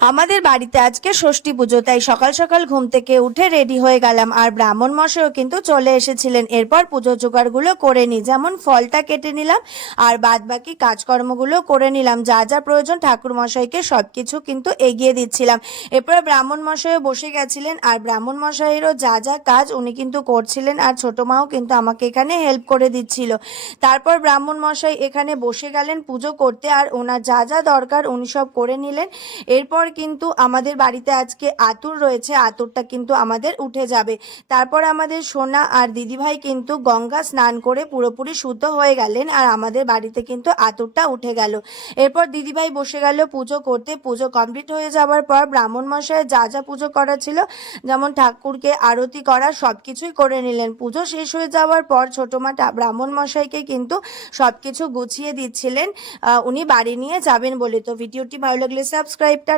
আমাদের বাড়িতে আজকে ষষ্ঠী পুজো, তাই সকাল সকাল ঘুম থেকে উঠে রেডি হয়ে গেলাম। আর ব্রাহ্মণ মশাইও কিন্তু চলে এসেছিলেন। এরপর পুজো জোগাড়গুলো করে নিই, যেমন ফলটা কেটে নিলাম আর বাদ বাকি কাজকর্মগুলো করে নিলাম। যা যা প্রয়োজন ঠাকুর মশাইকে সবকিছু কিন্তু এগিয়ে দিচ্ছিলাম। এরপরে ব্রাহ্মণ মশাইও বসে গেছিলেন, আর ব্রাহ্মণ মশাইয়েরও যা যা কাজ উনি কিন্তু করছিলেন, আর ছোটো মাও কিন্তু আমাকে এখানে হেল্প করে দিচ্ছিল। তারপর ব্রাহ্মণ মশাই এখানে বসে গেলেন পুজো করতে, আর ওনার যা যা দরকার উনি সব করে নিলেন। এরপর কিন্তু আমাদের বাড়িতে আজকে আতুর রয়েছে, আতুরটা কিন্তু আমাদের উঠে যাবে। তারপর আমাদের সোনা আর দিদিভাই কিন্তু গঙ্গা স্নান করে পুরোপুরি শুদ্ধ হয়ে গেলেন, আর আমাদের বাড়িতে কিন্তু আতুরটা উঠে গেল। এরপর দিদিভাই বসে গেল পুজো করতে। পুজো কমপ্লিট হয়ে যাওয়ার পর ব্রাহ্মণ মশাই যা যা পুজো করা ছিল, যেমন ঠাকুরকে আরতি করা, সব কিছুই করে নিলেন। পুজো শেষ হয়ে যাওয়ার পর ছোটো মা ব্রাহ্মণ মশাইকে কিন্তু সব কিছু গুছিয়ে দিচ্ছিলেন উনি বাড়ি নিয়ে যাবেন বলে। তো ভিডিওটি ভালো লাগলে সাবস্ক্রাইবটা